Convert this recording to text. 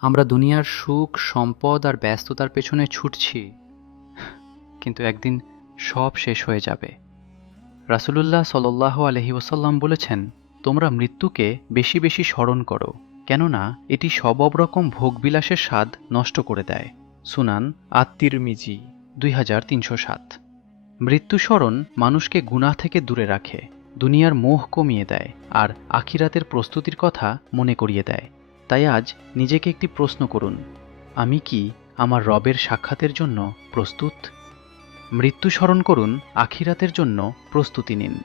আমরা দুনিয়ার সুখ, সম্পদ আর ব্যস্ততার পেছনে ছুটছি, কিন্তু একদিন সব শেষ হয়ে যাবে। রাসূলুল্লাহ সাল্লাল্লাহু আলাইহি ওয়াসাল্লাম বলেছেন, তোমরা মৃত্যুকে বেশি বেশি স্মরণ করো, কেননা এটি সব রকম ভোগবিলাসের স্বাদ নষ্ট করে দেয়। সুনান আত-তিরমিজি 2307। মৃত্যু স্মরণ মানুষকে গুনাহ থেকে দূরে রাখে, দুনিয়ার মোহ কমিয়ে দেয় আর আখিরাতের প্রস্তুতির কথা মনে করিয়ে দেয়। তাই আজ নিজেকে একটি প্রশ্ন করুন, আমি কি আমার রবের সাক্ষাতের জন্য প্রস্তুত? মৃত্যু স্মরণ করুন, আখিরাতের জন্য প্রস্তুতি নিন।